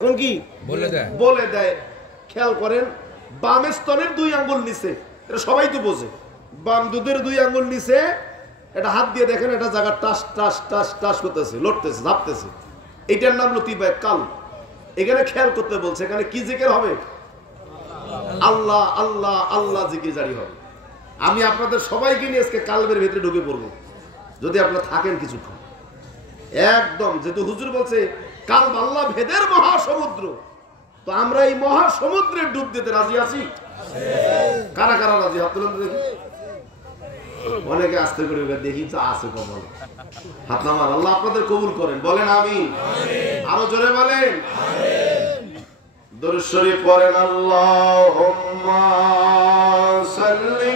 কোন কি বলে দেয়। খেয়াল করেন, বাম স্তনের 2 আঙ্গুল নিচে, এটা সবাই তো বোঝে, বাম দুধের 2 আঙ্গুল নিচে, এটা হাত দিয়ে দেখেন, এটা জায়গা টাস টাস টাস টাস করতেছে, লড়তেছে, ঝাপতেছে, এটার নাম লতিফায়ে কালব। এখানে খেয়াল করতে বলছে, এখানে কি জিকির হবে? আল্লাহ আল্লাহ আল্লাহ জিকির জারি হবে। আমি আপনাদের সবাইকে নিয়ে আজকে কালবের ভিতরে ঢুকে পড়বো, যদি আপনারা থাকেন কিছুক্ষণ। একদম, যেহেতু হুজুর বলছে কালব আল্লাহ ভেদের মহাসমুদ্র, তো আমরা এই মহাসমুদ্রের ডুব দিতে রাজি আছি? কারা কারা রাজি? হাত তুলেন দেখি। অনেকে আস্তে করে দেখি তো আছে কবল, হাত নামান। আল্লাহ আপনাদের কবুল করেন, বলেন আমিন। আরো জোরে বলেন দরুদ শরীফ পড়েন। আল্লাহুম্মা সাল্লি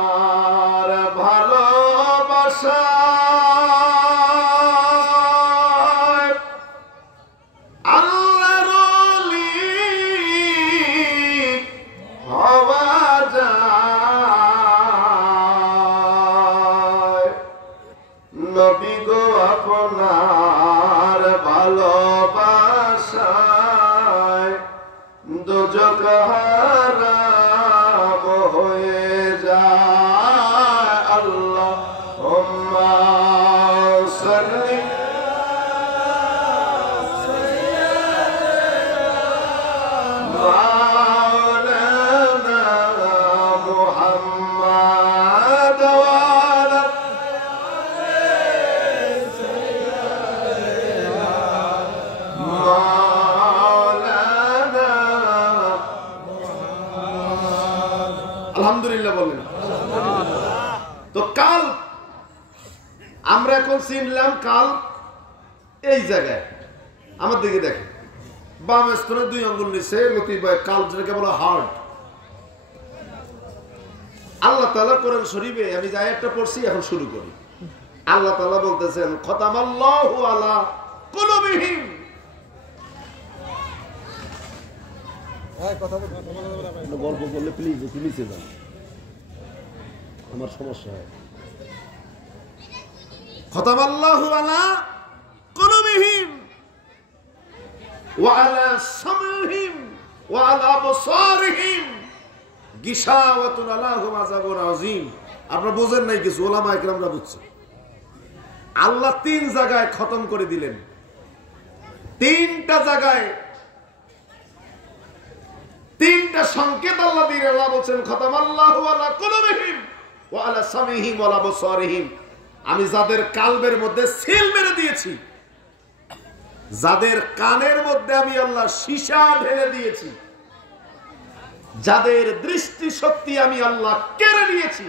আপনার ভালোবাসা আল্লাহর ওলি হওয়া যায়। নবী গো আপনার ভালোবাসায় দোজখ আলহামদুলিল্লাহ বলেন। তো কাল আমরা এখন চিনলাম, কাল এই জায়গায়। আমার দিকে দেখেন, বাম স্তনের 2 আঙ্গুল নিচে লতিফায়ে কালব, যেটাকে বলা হার্ট। আল্লাহ তাআলা কোরআন শরীফে, আমি যে আয়াতটা পড়ছি এখন শুরু করি। আল্লাহ তাআলা বলতেছেন খতামাল্লাহু আলা কুলুবিহিম। গল্প বললে প্লিজ একটু নিচে যান, আমার সমস্যা হয়। খতামাল্লাহু আলা কুলুবিহিম ওয়া আলা সামইহিম ওয়া আলা আবসারিহিম গিশাওয়াতুন আলাহুম আযাবুন আযীম। আপনারা বুঝেন নাই কিছু, উলামা ইকরামরা বুঝছেন। আল্লাহ 3 জায়গায় খতম করে দিলেন, 3টা জায়গায় 3টা সংকেত আল্লাহ দিয়ে। আল্লাহ বলেন খতামাল্লাহু আলা কুলুবিহিম ওয়া আলা সামইহিম ওয়া আলা আবসারিহিম। আমি যাদের কালবের মধ্যে সিল মেরে দিয়েছি, যাদের কানের মধ্যে আমি আল্লাহ সীসা ঢেলে দিয়েছি, যাদের দৃষ্টি শক্তি আমি আল্লাহ কেড়ে নিয়েছি,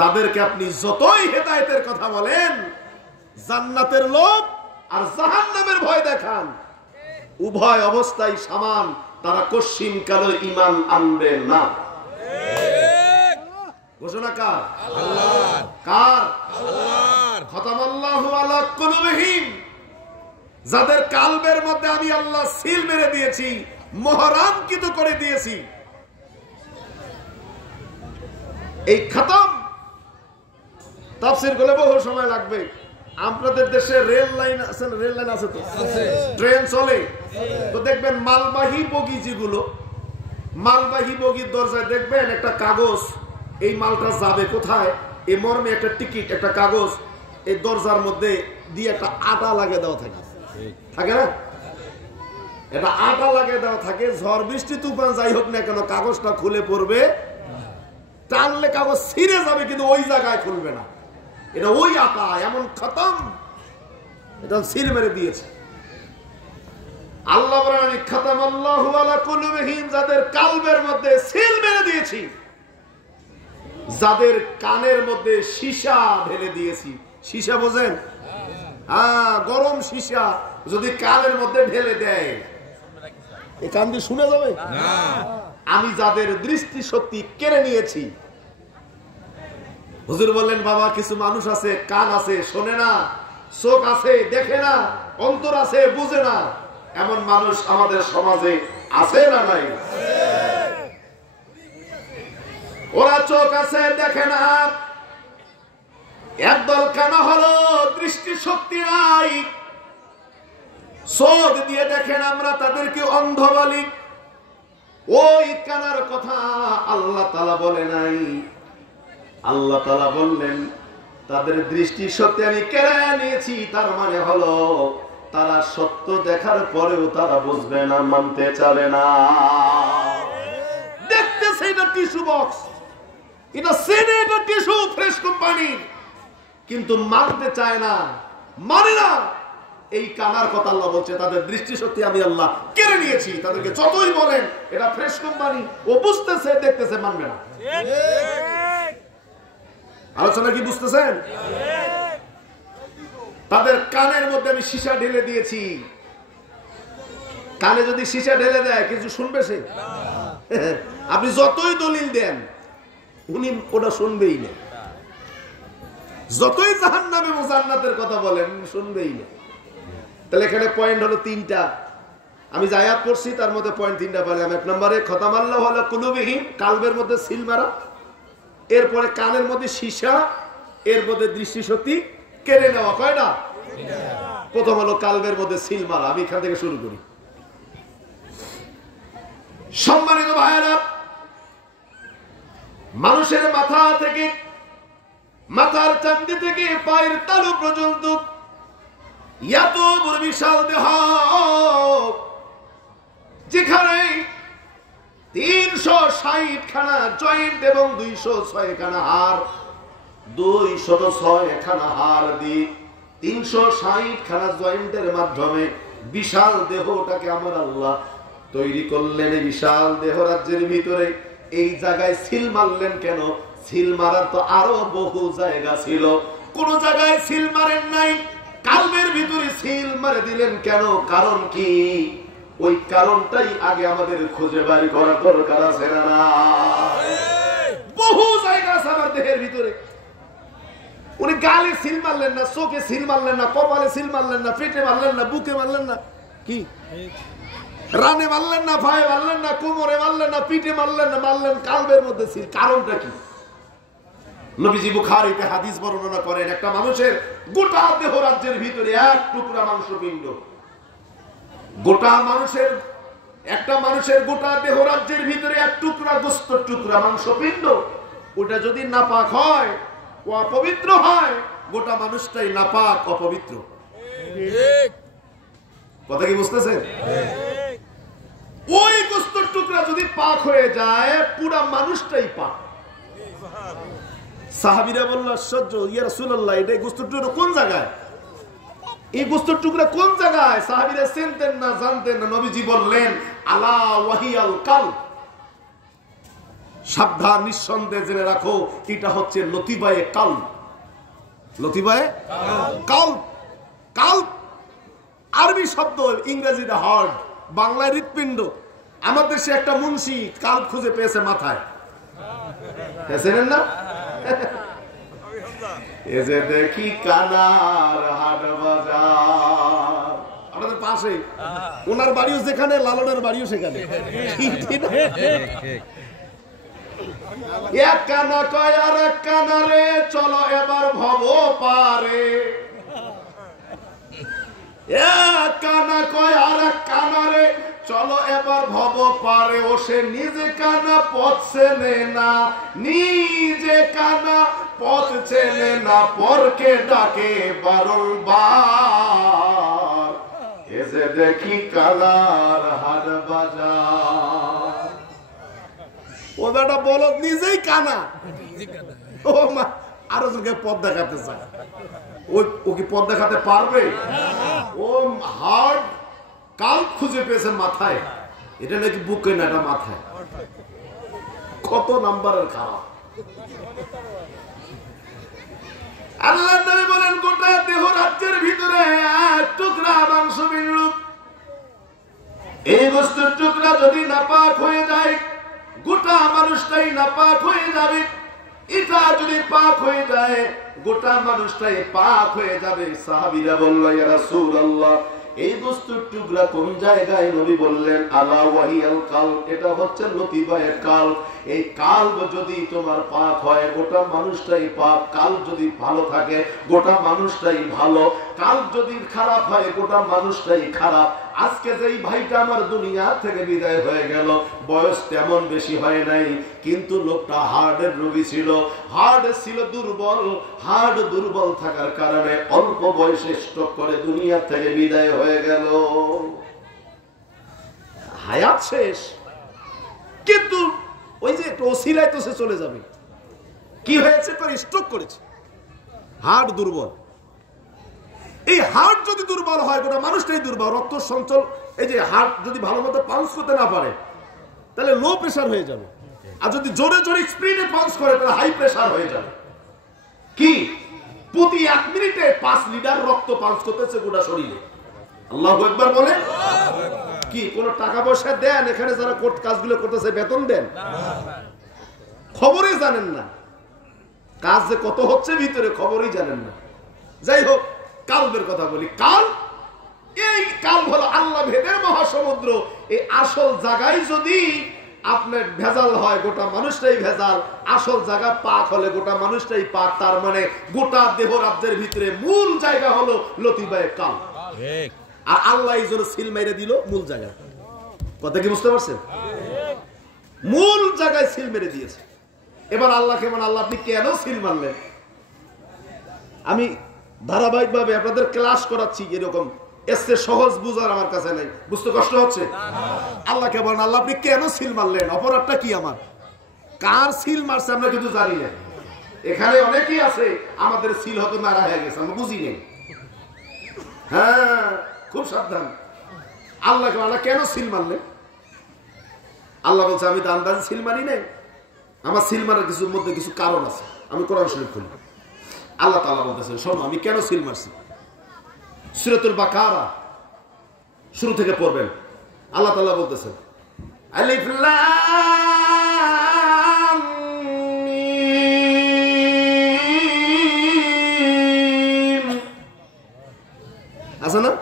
তাদেরকে আপনি যতই হেদায়েতের কথা বলেন, জান্নাতের লোভ আর জাহান্নামের ভয় দেখান, উভয় অবস্থায় সমান, তারা কশিন কালে ঈমান আনবে না। ঘোষণা কার? আল্লাহর। কার? আল্লাহর। খতামাল্লাহু আলা কুলুবিহিম, যাদের কালবের মধ্যে আমি আল্লাহ সিল মেরে দিয়েছি, মোহরামকৃত করে দিয়েছি। এই খতম তাফসীর করলে বহু সময় লাগবে। আপনাদের দেশে রেল লাইন আছে, রেল লাইন আছে তো, ট্রেন চলে তো দেখবেন মালবাহী বগি, যেগুলো মালবাহী বগির দরজায় দেখবেন একটা কাগজ, এই মালটা যাবে কোথায় এই মর্মে একটা টিকিট, একটা কাগজ এই দরজার মধ্যে দিয়ে একটা আটা লাগিয়ে দেওয়া থাকে, থাকে না? এটা আটা লাগিয়ে দেওয়া থাকে, ঝড় বৃষ্টি তুফান যাই হোক না কেন কাগজটা খুলে পড়বে, টানলে কাগজ ছিঁড়ে যাবে কিন্তু ওই জায়গায় খুলবে না। এটা ওই আটা, এমন খতম, এটা সিল মেরে দিয়েছে আল্লাহ। আমি খতামাল্লাহু আলা কুলুবিহিম, যাদের কালবের মধ্যে সিল মেরে দিয়েছি, যাদের কানের মধ্যে সীসা ঢেলে দিয়েছি। সীসা বোঝেন? হ্যাঁ, গরম সীসা যদি কানের মধ্যে ঢেলে দেয়, এই কান দিয়ে শুনে যাবে না। আমি যাদের দৃষ্টি শক্তি কেড়ে নিয়েছি। হুজুর বললেন, বাবা কিছু মানুষ আছে, কান আছে শোনে না, চোখ আছে দেখে না, অন্তর আছে বুঝে না, এমন মানুষ আমাদের সমাজে আছে না নাই? ওরা চোখ আছে দেখে না, একদল কানা হলো দৃষ্টি শক্তি নাই, চোখ দিয়ে দেখেন, আমরা তাদেরকে অন্ধ বলি। ওই কানার কথা আল্লাহ তাআলা বলে নাই, আল্লাহ তাআলা বললেন তাদের দৃষ্টি শক্তি আমি কেড়ে নিয়েছি। তার মানে হলো তারা সত্য দেখার পরেও তারা বুঝবে না, মানতে চাবে না। দেখতেছে এটা টিস্যু বক্স, এটা সেনে, এটা টিস্যু ফ্রেশ কোম্পানি, কিন্তু মানতে চায় না, মানে না। এই কানার কথা আল্লাহ বলছে তাদের দৃষ্টি শক্তি আমি আল্লাহ কেড়ে নিয়েছি। তাদেরকে যতই বলেন এটা ফ্রেশ কোম্পানি, ও বুঝতেছে দেখতেছে, মানবে না। আলোচনা কি বুঝতেছেন? তাদের কানের মধ্যে আমি সীসা ঢেলে দিয়েছি। কানে যদি সীসা ঢেলে দেয় কিছু শুনবে সে? আপনি যতই দলিল দেন উনি ওটা শুনবেই না। যতই জাহান্নামে ও জান্নাতের কথা বলেন শুনবেই না। তাহলে এখানে পয়েন্ট হলো তিনটা। আমি যে আয়াত পড়ছি তার মধ্যে পয়েন্ট তিনটা পাইলাম। এক নম্বরে খতামাল্লাহু আলা কুলুবিহিম, কালবের মধ্যে সিল মারা। এরপরে কানের মধ্যে সীসা, এর মধ্যে দৃষ্টিশক্তি কেড়ে নেওয়া। কয়টা? প্রথম হলো কালবের মধ্যে সিল মারা। আমি এখান থেকে শুরু করি। সম্মানিত ভাইয়েরা, মানুষের মাথা থেকে, মাথার চান্দি থেকে পায়ের তালু পর্যন্ত এত বড় বিশাল দেহ, যেখানে 360 খানা জয়েন্ট এবং 206 খানা হাড়, 206 খানা হাড় দিয়ে 360 খানা জয়েন্টের মাধ্যমে বিশাল দেহটাকে আমার আল্লাহ তৈরি করলেন। এই বিশাল দেহ রাজ্যের ভিতরে এই জায়গায় সিল মারলেন কেন? সিল মারার তো আরো বহু জায়গা ছিল, কোন জায়গায় সিল মারেন নাই। কালবের ভিতরে সিল মারে দিলেন কেন? কারণ কি? ওই কারণটাই আগে আমাদের খুঁজে বের করার দরকার আছে না? বহু জায়গা আছে আমার দেহের ভিতরে। উনি গালে সিল মারলেন না, চোখে সিল মারলেন না, কপালে সিল মারলেন না, পেটে মারলেন না, বুকে মারলেন না, কি রানে মারলেন না, পায়ে মারলেন না, কোমরে মারলেন না, পিঠে মারলেন না, মারলেন কালবের মধ্যে সিল। কারণটা কি? নবীজি বুখারীতে হাদিস বর্ণনা করেন, একটা মানুষের গোটা দেহ রাজ্যের ভিতরে এক টুকরা মাংসপিণ্ড, গোটা মানুষের, একটা মানুষের গোটা দেহ রাজ্যের ভিতরে এক টুকরা গোস্ত, টুকরা মাংসপিণ্ড, ওটা যদি নাপাক হয়, ও অপবিত্র হয়, গোটা মানুষটাই নাপাক, অপবিত্র। কথা কি বুঝতেছেন? ওই গোস্তের টুকরা যদি পাক হয়ে যায়, পুরা মানুষটাই পাক। সাহাবীরা বলল, আশ্চর্য, ইয়া রাসূলুল্লাহ, এটা গোস্তের টুকরা কোন জায়গায়? এই গোস্তের টুকরা কোন জায়গায়? সাহাবীরা চিনতেন না, জানতেন না। নবীজি বললেন, আলা ওয়াহিয়াল কালব, সাবধান, নিঃসন্দেহে জেনে রাখো, এটা হচ্ছে লতিবায়ে কালব। লতিবায়ে কালব, কালব আরবি শব্দ, ইংরেজিতে হার্ট, বাংলায় হৃৎপিণ্ড। আমাদের দেশে একটা মুন্সি কালব খুঁজে পেয়েছে মাথায়, চেনেন না? এ যে দেখি কানার হাট বাজার, আমাদের পাশে, ওনার বাড়িও যেখানে, লালনের বাড়িও সেখানে। এক কানা কয় আর এক কানা রে, চলো এবার ভব পারে। এক কানা কয় আর এক কানা রে, চলো এবার ভব পারে। ও সে নিজে কানা পথ চেনে না, নিজে কানা পথ চেনে না, পরকে ডাকে বারংবার। এ যে দেখি কানার হাট বাজার। ও বেটা বলদ নিজেই কানা, ও মা আরো জনকে পথ দেখাতে চায়। ও কি পথ দেখাতে পারবে? ও হার্ট কাল খুঁজে পেয়েছে মাথায়, এটা নাকি বুকে না, এটা মাথায়। কত নাম্বারের খারাপ। আল্লাহ নবী বলেন, গোটা দেহ রাজ্যের ভিতরে এক টুকরা মাংস মিলল, এই বস্তুর টুকরা যদি নাপাক হয়ে যায়, গোটা মানুষটাই নাপাক হয়ে যাবে। এটা যদি পাক হয়ে যায় গোটা মানুষটাই পাক হয়ে যাবে। সাহাবীরা বলল, ইয়া রাসূলুল্লাহ, এই বস্তুর টুকরা কোন জায়গায়? নবী বললেন, আলা ওয়াহিয়াল কাল, এটা হচ্ছে লতিফায়ে কাল। এই কাল যদি তোমার পাক হয় গোটা মানুষটাই পাক। কাল যদি ভালো থাকে গোটা মানুষটাই ভালো। কাল যদি খারাপ হয় গোটা মানুষটাই খারাপ। আজকে যেই ভাইটা আমার দুনিয়া থেকে বিদায় হয়ে গেল, বয়স তেমন বেশি হয় নাই, কিন্তু লোকটা হার্টের রোগী ছিল, হার্ট ছিল দুর্বল। হার্ট দুর্বল থাকার কারণে অল্প বয়সে স্ট্রোক করে দুনিয়া থেকে বিদায় হয়ে গেল। হায়াত শেষ, কিন্তু ওই যে একটু ওসিলায় তো সে চলে যাবে। কি হয়েছে? করে স্ট্রোক করেছে, হার্ট দুর্বল। এই হার্ট যদি দুর্বল হয় গোটা মানুষটাই দুর্বল। রক্ত সঞ্চল, এই যে হার্ট যদি ভালো মতো পাম্প করতে না পারে তাহলে লো প্রেসার হয়ে যাবে, আর যদি জোরে জোরে স্পিডে পাম্প করে তাহলে হাই প্রেসার হয়ে যাবে। কি প্রতি 1 মিনিটে 5 লিটার রক্ত পাম্প করতেছে গোটা শরীরে। আল্লাহু আকবার বলে। কি কোনো টাকা পয়সা দেন? এখানে যারা কাজগুলো করতেছে বেতন দেন? খবরই জানেন না, কাজ যে কত হচ্ছে ভিতরে খবরই জানেন না। যাই হোক, কালবের কথা বলি। কাল, এই কাল হলো আল্লাহ ভেদের মহাসমুদ্র। এই আসল জায়গায় যদি আপনার ভেজাল হয় গোটা মানুষটাই ভেজাল। আসল জায়গা পাক হলে গোটা মানুষটাই পাক। তার মানে গোটা দেহ রাজ্যের ভিতরে মূল জায়গা হলো লতিফায়ে কাল। আর আল্লাহ এই জন্য সিল মেরে দিল মূল জায়গা। কথা কি বুঝতে পারছেন? মূল জায়গায় সিল মেরে দিয়েছে। এবার আল্লাহ কেমন? আল্লাহ আপনি কেন সিল মারলেন? আমি ধারাবাহিক ভাবে আপনাদের ক্লাস করাচ্ছি, এরকম এসে সহজ বুঝার আমার কাছে নাই, বুঝতে কষ্ট হচ্ছে। আল্লাহ কেমন? আল্লাহ আপনি কেন সিল মারলেন? অপরাধটা কি আমার? কার সিল মারছে আমরা কিন্তু জানি না। এখানে অনেকেই আছে আমাদের সিল হয়তো মারা হয়ে গেছে, আমরা বুঝি নেই। হ্যাঁ, খুব সাবধান। আল্লাহ কেন সিল মারলেন? আল্লাহ বলছে, আমি তো আন্দাজে সিল মারি নাই, আমার সিল মারার কিছুর মধ্যে কিছু কারণ আছে। আমি কোরআন শরীফ খুলি, আল্লাহ তাআলা বলতেছেন, শোনো আমি কেন সিল মারছি। সূরাতুল বাকারা শুরু থেকে পড়বেন। আল্লাহ তাআলা বলতেছেন, আলিফ লাম মিম। আছে না?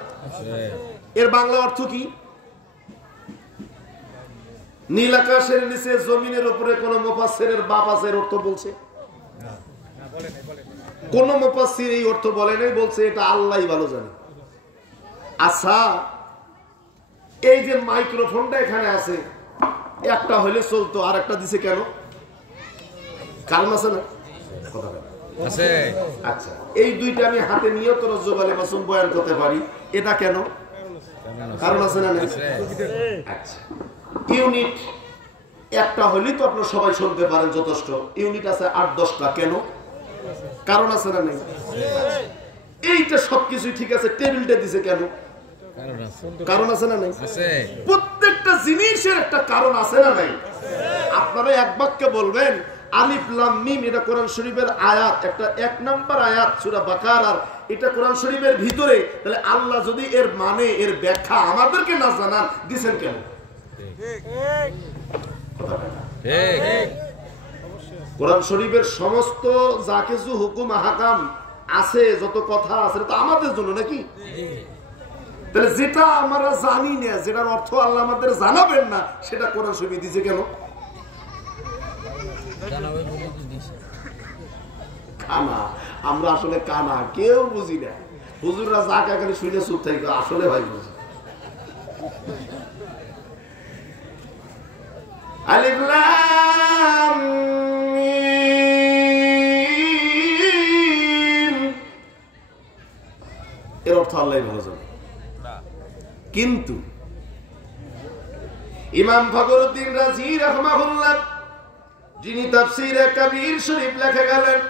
এর বাংলা অর্থ কি? নীল আকাশের নিচে জমিনের উপরে কোন মুফাসসিরের বাপ আছে অর্থ বলছে? কোন মুফাসসির এই অর্থ বলে নাই, বলছে এটা আল্লাহই ভালো জানে। আচ্ছা, এই যে মাইক্রোফোনটা এখানে আছে, একটা হলে চলতো, আর একটা দিছে কেন? কারণ আছে না? আছে। আচ্ছা, এই দুইটা আমি হাতে নিয়ে তো রজ্জুবালে মাসুম বয়ান করতে পারি, এটা কেন? কারণ আছে না? আচ্ছা, ইউনিট একটা হলেই তো আপনারা সবাই শুনতে পারেন, যথেষ্ট। ইউনিট আছে 8-10টা, কেন? কারণ আছে না? নেই। এইটা সবকিছুই ঠিক আছে, টেবিলটা দিছে কেন? কারণ আছে না? নেই। প্রত্যেকটা জিনিসের একটা কারণ আছে না? নাই। আপনারা এক বাক্যে বলবেন আলিফ লাম মিম, এটা কোরআন শরীফের আয়াত, একটা 1 নম্বর আয়াত সূরা বাকারার, এটা কোরআন শরীফের ভিতরে। তাহলে আল্লাহ যদি এর মানে, এর ব্যাখ্যা আমাদেরকে না জানান, দিবেন কেন? কোরআন শরীফের সমস্ত যা কিছু হুকুম আহকাম আছে, যত কথা আছে, তো আমাদের জন্য নাকি? তাহলে যেটা আমরা জানি না, যেটার অর্থ আল্লাহ আমাদের জানাবেন না, সেটা কোরআন শরীফে দিয়েছে কেন? কানা, আমরা আসলে কানা, কেউ বুঝি না। হুজুররা যা কাকারে শুনে চুপ থাকি, আসলে ভাই বুঝি। আলিফ লাম মিম, এর অর্থ আল্লাহই ভালো জানে। কিন্তু ইমাম ফখরুদ্দিন রাজি রাহমাহুল্লাহ, যিনি তাফসীরে কবির শরীফ লিখে গেলেন,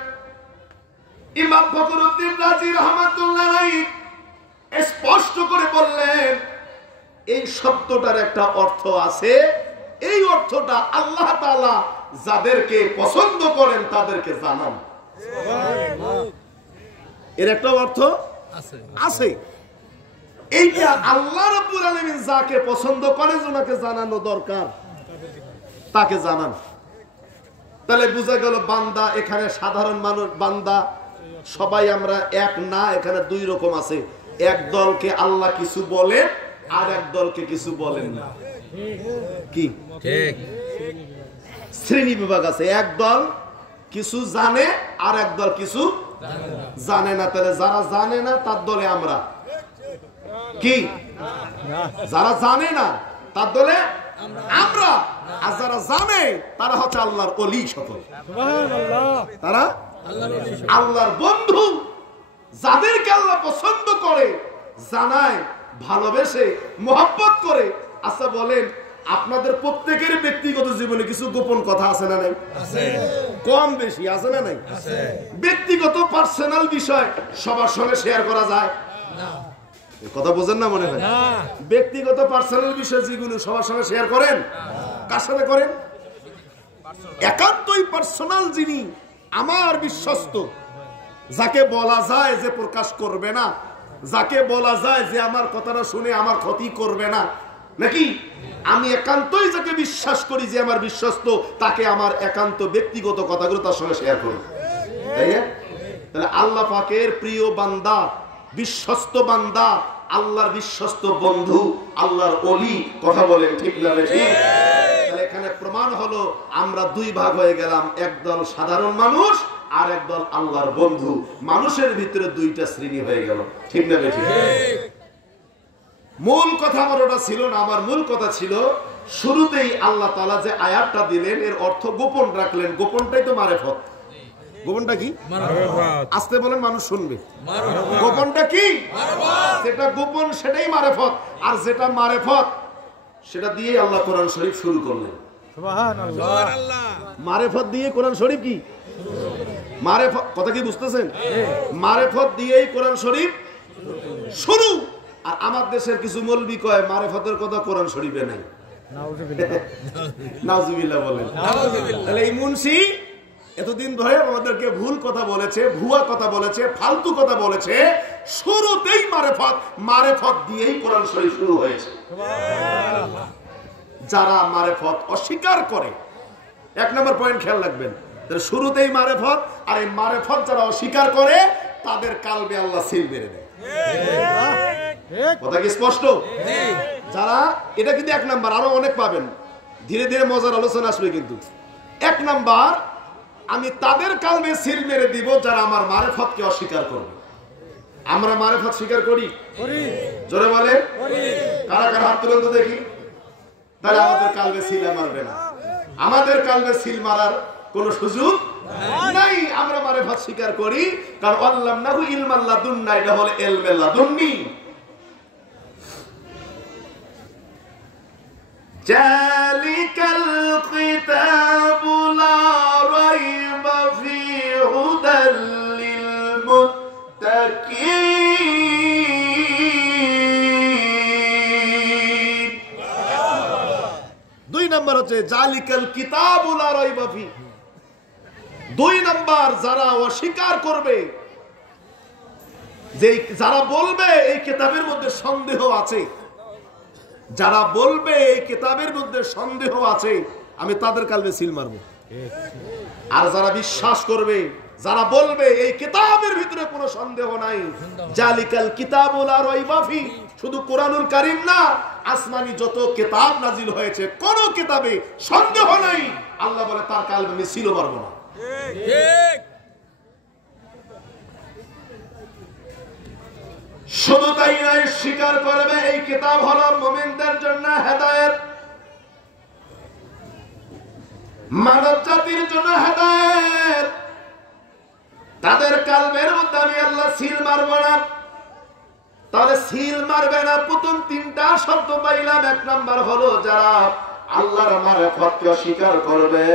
ইমাম ফখরুদ্দিন রাজি রাহমাতুল্লাহ আলাইহি স্পষ্ট করে বললেন, এই শব্দটার একটা অর্থ আছে। এই অর্থটা আল্লাহ তাআলা যাদেরকে পছন্দ করেন তাদেরকে জানান। এর একটা অর্থ আছে। এইটা আল্লাহ রাব্বুল আলামিন যাকে পছন্দ করেন ওনাকে জানানো দরকার। তাকে জানান। তাহলে বোঝা গেল বান্দা এখানে সাধারণ মানুষ বান্দা সবাই আমরা এক না, এখানে দুই রকম আছে। এক দলকে আল্লাহ কিছু বলে আর এক দলকে কিছু বলেন না। কি ঠিক শ্রেণী বিভাগ আছে। এক দল কিছু জানে আর এক দল কিছু জানে না। তাহলে যারা জানে না তার দলে আমরা কি, যারা জানে না তার দলে আমরা, আর যারা জানে তারা হচ্ছে আল্লাহর ওলি সকল, তারা আল্লাহর বন্ধু, যাদেরকে আল্লাহ পছন্দ করে, জানায়, ভালোবেসে, মহব্বত করে। আচ্ছা বলেন, আপনাদের প্রত্যেকের ব্যক্তিগত জীবনে কিছু গোপন কথা আছে না নাই? কম বেশি আছে না নাই? ব্যক্তিগত পার্সোনাল বিষয় সবার সঙ্গে শেয়ার করা যায় না। কথা বোঝেন না মনে হয়? ব্যক্তিগত পার্সোনাল বিষয় যেগুলো সবার সঙ্গে শেয়ার করেন, কার সাথে করেন? একান্তই পার্সোনাল যিনি আমার বিশ্বস্ত, যাকে বলা যায় যে প্রকাশ করবে না, যাকে বলা যায় যে আমার কথাটা শুনে আমার ক্ষতি করবে না, নাকি আমি একান্তই যাকে বিশ্বাস করি যে আমার বিশ্বস্ত, তাকে আমার একান্ত ব্যক্তিগত কথাগুলো তার সঙ্গে শেয়ার করি। তাই না? তাহলে আল্লাহ পাকের প্রিয় বান্দা, বিশ্বস্ত বান্দা, আল্লাহর বিশ্বস্ত বন্ধু, আল্লাহর ওলি। কথা বলেন ঠিক না বেশি? তাহলে এখানে প্রমাণ হলো আমরা দুই ভাগ হয়ে গেলাম, একদল সাধারণ মানুষ আর একদল আল্লাহর বন্ধু। মানুষের ভিতরে দুইটা শ্রেণী হয়ে গেল। ঠিক না বেশি? মূল কথা আমার ওটা ছিল না। আমার মূল কথা ছিল শুরুতেই আল্লাহ তাআলা যে আয়াতটা দিলেন এর অর্থ গোপন রাখলেন। গোপনটাই তো মারেফত। গোপনটা কি? আস্তে বলেন, মানুষ শুনবে। গোপনটা কি? যেটা গোপন সেটাই মারেফত, আর যেটা মারেফত সেটা দিয়ে আল্লাহ কোরআন শরীফ শুরু করলেন। মারেফত দিয়ে কোরআন শরীফ কি? মারেফত কথা কি বুঝতেছেন? মারেফত দিয়েই কোরআন শরীফ শুরু। আর আমার দেশের কিছু মৌলবি কয় মারেফতের কথা কোরআন শরীফে নাই। নাউজুবিল্লাহ বলেন। তাহলে এই মুন্সি এতদিন ধরে আমাদেরকে ভুল কথা বলেছে, ভুয়া কথা বলেছে, ফালতু কথা বলেছে। শুরুতেই মারেফত, মারেফত দিয়েই কোরআন শরীফ শুরু হয়েছে। যারা মারেফত অস্বীকার করে, এক নম্বর পয়েন্ট খেয়াল রাখবেন, শুরুতেই মারেফত। আর এই মারেফত যারা অস্বীকার করে তাদের কালবে আল্লাহ সিল মেরে দেয়। কথা কি স্পষ্ট? যারা, এটা কিন্তু এক নাম্বার, আরো অনেক পাবেন, ধীরে ধীরে মজার আলোচনা আসবে। কিন্তু এক নাম্বার, আমি তাদের কালবে সিল মেরে দিব যারা আমার মারেফতকে অস্বীকার করবে। আমরা মারেফত স্বীকার করি? জোরে বলে কারা কারা হাত তুলেন তো দেখি। তাহলে আমাদের কালবে সিল মারবে না, আমাদের কালবে সিল মারার কোন সুযোগ নাই। আমরা মারেফত স্বীকার করি, কারণ আল্লামনাহু ইলমান লাদুন্না, এটা হলো ইলমে লাদুন্নি। জালিকাল কিতাবু লা রাইবা ফীহি হুদাল লিল মুত্তাকিন। দুই নাম্বার হচ্ছে জালিকাল কিতাবু লা রাইবা ফীহি। দুই নাম্বার, যারা অস্বীকার করবে, যে যারা বলবে এই কিতাবের মধ্যে সন্দেহ আছে, যারা বলবে এই কিতাবের মধ্যে সন্দেহ আছে, আমি তাদের কালবে সিল মারব। আর যারা বিশ্বাস করবে, যারা বলবে এই কিতাবের ভিতরে কোনো সন্দেহ নাই, জালিকাল কিতাবু লা রাইবা ফীহি, শুধু কোরআনুল কারীম না, আসমানি যত কিতাব নাজিল হয়েছে কোন কিতাবে সন্দেহ নাই, আল্লাহ বলে তার কালবে আমি সিল মারব না। শুধু তাই নয়, স্বীকার করবে এই কিতাব হলো মুমিনদের জন্য হেদায়েত, মানব জাতির জন্য হেদায়েত। তাদের কালবের মধ্যে আমি আল্লাহ সিল মারব না। তাহলে সিল মারবে না, প্রথম তিনটা শব্দ পাইলাম। এক নাম্বার হলো যারা আল্লাহর মারেফতকে অস্বীকার করবে।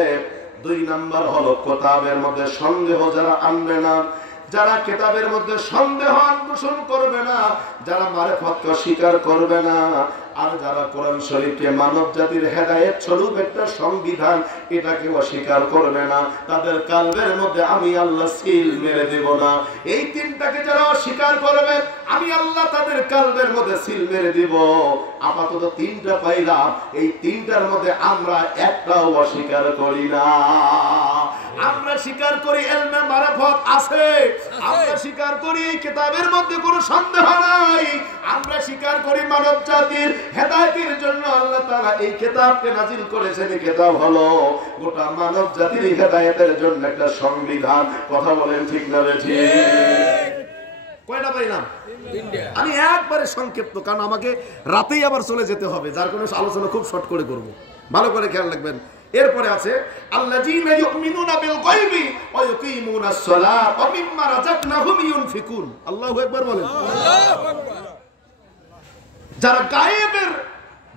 দুই নাম্বার হলো কিতাবের মধ্যে সন্দেহ যারা আনবে না। যারা কিতাবের মধ্যে সন্দেহ পোষণ করবে না, যারা মারিফতকে স্বীকার করবে না, আর যারা কোরআন শরীফকে মানব জাতির হেদায়েত স্বরূপ একটা সংবিধান এটাকে অস্বীকার করবে না, তাদের কালবের মধ্যে আমি আল্লাহ সিল মেরে দেব না। এই তিনটাকে যারা অস্বীকার করবে আমি আল্লাহ তাদের কালবের মধ্যে সিল মেরে দিব। আপাতত তিনটা পাইলাম, এই তিনটার মধ্যে আমরা একটাও অস্বীকার করি না। আমরা স্বীকার করি ইলমে মারিফত আছে, আমরা স্বীকার করি কিতাবের মধ্যে কোনো সন্দেহ নাই, আমরা স্বীকার করি মানব জাতির হেদায়েতের জন্য আল্লাহ তাআলা এই কিতাবকে নাজিল করেছেন। এই কিতাব হলো গোটা মানব জাতির হেদায়েতের জন্য একটা সংবিধান। কথা বলেন ঠিক না ঠিক? কয়টা পাইলাম? আমি একবারে সংক্ষিপ্ত, কারণ আমাকে রাতেই আবার চলে যেতে হবে, যার কোনো আলোচনা খুব শর্ট করে করব। ভালো করে খেয়াল রাখবেন। এরপরে আছে আল্লাযীনা ইউমিনুনা বিল গায়বি ওয়া ইউকিমুনাস সালাত ওয়া মিম্মা রাযাকনাহুম ইউনফিকুন। আল্লাহু আকবার বলেন। আল্লাহু আকবার। যারা গায়েবের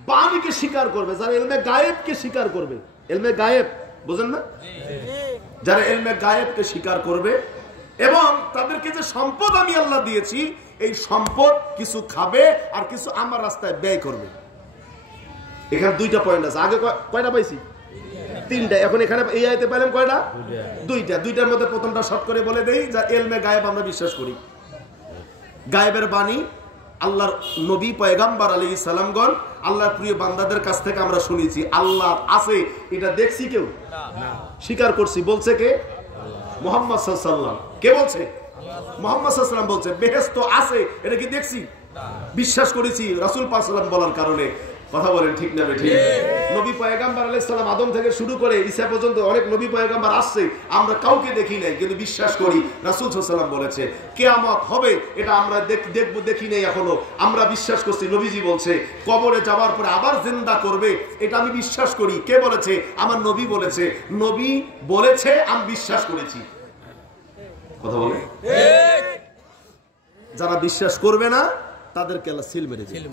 বাণীকে স্বীকার করবে, যারা ইলমে গায়েবকে স্বীকার করবে, ইলমে গায়েব বুঝেন না? যারা ইলমে গায়েবকে স্বীকার করবে এবং তাদেরকে যে সম্পদ আমি আল্লাহ দিয়েছি এই সম্পদ কিছু খাবে আর কিছু আমার রাস্তায় ব্যয় করবে। এখানে দুইটা পয়েন্ট আছে। আগে কয়টা পাইছি? তিনটা। এখন এখানে এই আয়াতে পাইলাম কয়টা? দুইটা। দুইটার মধ্যে প্রথমটা শর্ট করে বলে দেই, যা ইলমে গায়েব আমরা বিশ্বাস করি। গায়েবের বাণী আল্লাহর নবী পয়গম্বর আলাইহিস সালামগণ আল্লাহর প্রিয় বান্দাদের কাছ থেকে আমরা শুনেছি। আল্লাহ আছে এটা দেখছি কেউ না, স্বীকার করছি। বলছে কে? মুহাম্মদ সাল্লাল্লাহু আলাইহি ওয়াসাল্লাম। কে বলছে? মুহাম্মদ সাল্লাল্লাহু আলাইহি ওয়াসাল্লাম বলছে। বেহেশত আছে এটা কি দেখছি? বিশ্বাস করেছি রাসূল পাক সাল্লাল্লাহু আলাইহি ওয়াসাল্লাম বলার কারণে। কথা বলেন ঠিক না ঠিক? নবী পয়গম্বর আলাইহিস সালাম আদম থেকে শুরু করে ঈসা পর্যন্ত অনেক নবী পয়গম্বর আসছে, আমরা কাউকে দেখি নাই কিন্তু বিশ্বাস করি রাসূল সাল্লাল্লাহু আলাইহি ওয়াসাল্লাম বলেছে কিয়ামত হবে, এটা আমরা দেখব দেখি নাই এখনো, আমরা বিশ্বাস করছি। নবীজি বলছে কবরে যাওয়ার পরে আবার জিন্দা করবে, এটা আমি বিশ্বাস করি। কে বলেছে? আমার নবী বলেছে। নবী বলেছে, আমি বিশ্বাস করেছি। কথা বলে যারা বিশ্বাস করবে না তাদেরকে আল্লাহ সিল মেরে দিবে।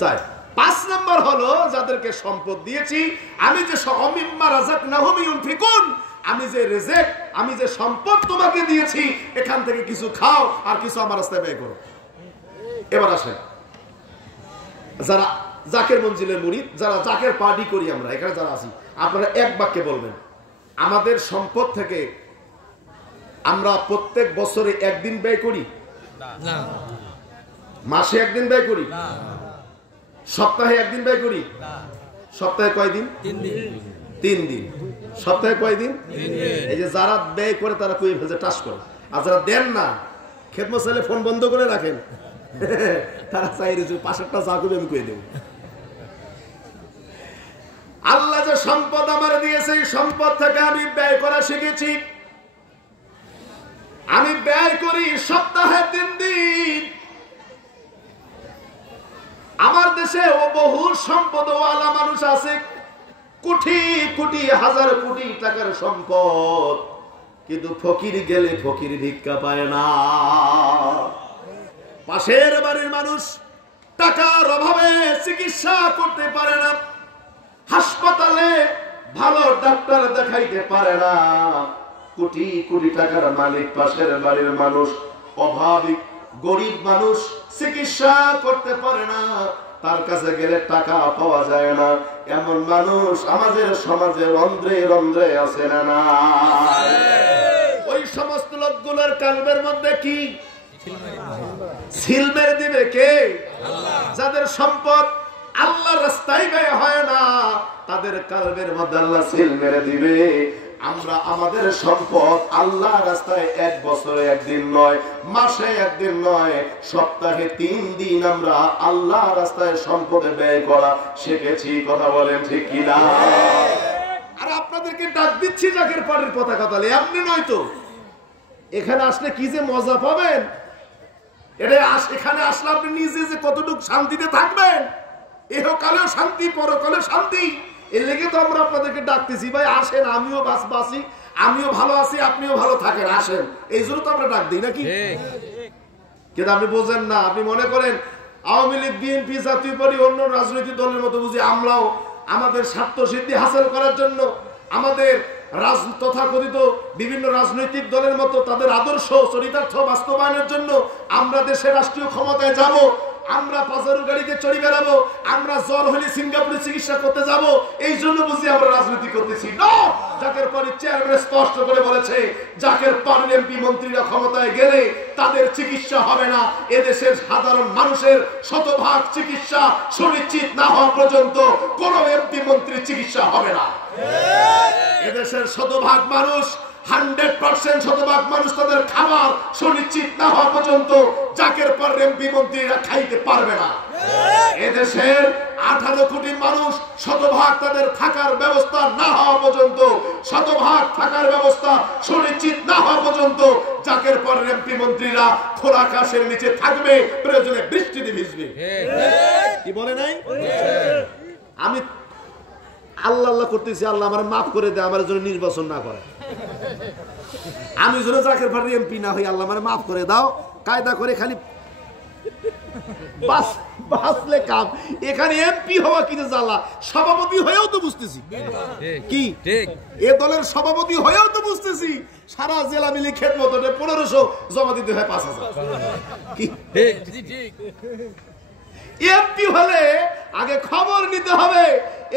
চাই 5 নাম্বার হলো যাদেরকে সম্পদ দিয়েছি আমি, যে মিম্মা রাযাকনাহুম ইউনফিকুন, আমি যে রিজিক, আমি যে সম্পদ তোমাকে দিয়েছি এখান থেকে কিছু খাও আর কিছু আমার রাস্তায় ব্যয় করো। এবার আসেন যারা জাকের মঞ্জিলের মুরিদ, যারা জাকের পার্টি করি আমরা এখানে যারা আছি, আপনারা এক বাক্যে বলবেন আমাদের সম্পদ থেকে আমরা প্রত্যেক বছরে একদিন ব্যয় করি না, মাসে একদিন ব্যয় করি না, সপ্তাহে একদিন ব্যয় করি না। সপ্তাহে কয়দিন? 3 দিন। সপ্তাহে কয়দিন? 3 দিন। এই যে যারা ব্যয় করে তারা কই ফেলছে, টাস করে। আর যারা দেন না, খেদমত চাইলে ফোন বন্ধ করে রাখেন, তারা চাইরে যে পাশেরটা যা করবে আমি কই দেব। আল্লাহ যে সম্পদ আমার দিয়েছে এই সম্পদ থেকে আমি ব্যয় করা শিখেছি। আমি ব্যয় করি সপ্তাহে 3 দিন। আমার দেশে ও বহু সম্পদওয়ালা মানুষ আছে, কোটি কোটি হাজার কোটি টাকার সম্পদ, কিন্তু ফকির গেলে ফকির ভিক্ষা পায় না। পাশের বাড়ির মানুষ টাকার অভাবে চিকিৎসা করতে পারে না, হাসপাতালে ভালো ডাক্তার দেখাইতে পারে না। কোটি কোটি টাকার মালিক পাশের বাড়ির মানুষ, অভাবী গরিব মানুষ চিকিৎসা করতে পারে না, তার কাছে গেলে টাকা পাওয়া যায় না। এমন মানুষ আমাদের সমাজে রন্ধ্রে রন্ধ্রে আছে না না? ওই সমস্ত লোকগুলোর কালবের মধ্যে কি সিল মেরে দিবে কে? যাদের সম্পদ আল্লাহর রাস্তায় ব্যয় হয় না তাদের কালবের মধ্যে আল্লাহ সিল মেরে দিবে। আমরা আমাদের সম্পদ আল্লাহর রাস্তায় 1 বছরে 1 দিন নয়, মাসে 1 দিন নয়, সপ্তাহে 3 দিন আমরা আল্লাহর রাস্তায় সম্পদ ব্যয় করা শিখেছি। কথা বলেন ঠিক কিনা? আর আপনাদেরকে ডাক দিচ্ছি জাকের পাড়ির পতাকা তলে, আপনি নয়তো এখানে আসলে কি যে মজা পাবেন, এটা এখানে আসলে আপনি নিজে যে কতটুকু শান্তিতে থাকবেন, ইহকালেও শান্তি পরকালেও শান্তি। এর লেগে তো আমরা আপনাদেরকে ডাকতেছি, ভাই আসেন, আমিও বাঁচি, আমিও ভালো আছি, আপনিও ভালো থাকেন, আসেন। এই জন্য তো আমরা ডাক দিই নাকি? কিন্তু আপনি বোঝেন না, আপনি মনে করেন আওয়ামী লীগ, বিএনপি, জাতীয় পার্টি অন্য রাজনৈতিক দলের মতো বুঝি আমরাও আমাদের স্বার্থ সিদ্ধি হাসিল করার জন্য, আমাদের তথাকথিত বিভিন্ন রাজনৈতিক দলের মতো তাদের আদর্শ চরিতার্থ বাস্তবায়নের জন্য আমরা দেশের রাষ্ট্রীয় ক্ষমতায় যাব, আমরা পাজারু গাড়িতে চড়ি বেড়াবো, আমরা জ্বর হলে সিঙ্গাপুরে চিকিৎসা করতে যাব, এই জন্য বুঝি আমরা রাজনীতি করতেছি না। জাকের পার্টির চেয়ারম্যান স্পষ্ট করে বলেছে, জাকের পার্টির এমপি মন্ত্রীরা ক্ষমতায় গেলে তাদের চিকিৎসা হবে না। এদেশের সাধারণ মানুষের শতভাগ চিকিৎসা সুনিশ্চিত না হওয়া পর্যন্ত কোন এমপি মন্ত্রীর চিকিৎসা হবে না। এদেশের শতভাগ মানুষ 100% শতভাগ মানুষ তাদের খাবার সুনিশ্চিত না হওয়া পর্যন্ত জাকের পর এমপি মন্ত্রীরা খাইতে পারবে না। এদেশের 18 কোটি মানুষ শতভাগ তাদের থাকার ব্যবস্থা না হওয়া পর্যন্ত, শতভাগ থাকার ব্যবস্থা সুনিশ্চিত না হওয়া পর্যন্ত জাকের পর এমপি মন্ত্রীরা খোলা আকাশের নিচে থাকবে, প্রয়োজনে বৃষ্টিতে ভিজবে। কি বলে নাই? আমি আল্লাহ আল্লাহ করতেছি, আল্লাহ আমার মাফ করে দেয়, আমার জন্য নির্বাচন না করে। আমি যেন জাকের পার্টির এমপি না হই, আল্লাহ আমার মাফ করে দাও। কায়দা করে খালি বাসলে কাম। এখানে এমপি হওয়া কি জ্বালা, সভাপতি হয়েও তো বুঝতেছি কি, এ দলের সভাপতি হয়েও তো বুঝতেছি সারা জেলা মিলে খেদমত 1500 জমা দিতে হয় 5000। কি এমপি হলে আগে খবর নিতে হবে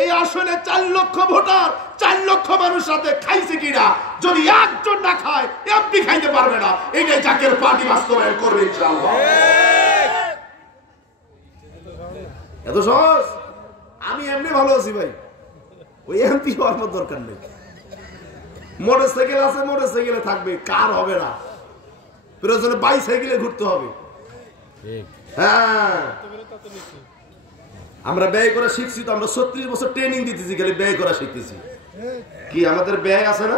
এই আসনে 4 লক্ষ ভোটার, 4 লক্ষ মানুষ সাথে খাইছে কিনা। যদি একজন না খায় এমপি খাইতে পারবে না। এইটাই জাকের পার্টি বাস্তবায়ন করবে ইনশাআল্লাহ। এত সহজ? আমি এমনি ভালো আছি ভাই, ওই এমপি হওয়ার মতো দরকার নেই। মোটরসাইকেল আছে, মোটরসাইকেলে থাকবে, কার হবে না। প্রয়োজনে বাইসাইকেলে ঘুরতে হবে। হ্যাঁ, আমরা ব্যয় করা শিখছি তো, আমরা 36 বছর ট্রেনিং দিতেছি, খালি ব্যয় করা শিখতেছি। কি আমাদের ব্যয় আছে না?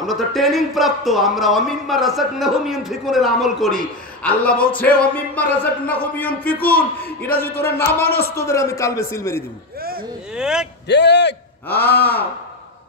আমরা তো ট্রেনিং প্রাপ্ত। আমরা অমিম্মা রাযাকনাহুম ইউনফিকুনের আমল করি। আল্লাহ বলছে অমিম্মা রাযাকনাহুম ইউনফিকুন, এটা যদি তোরা না মানস তোদের আমি কালবে সিল মেরে দিব। ঠিক ঠিক। হ্যাঁ,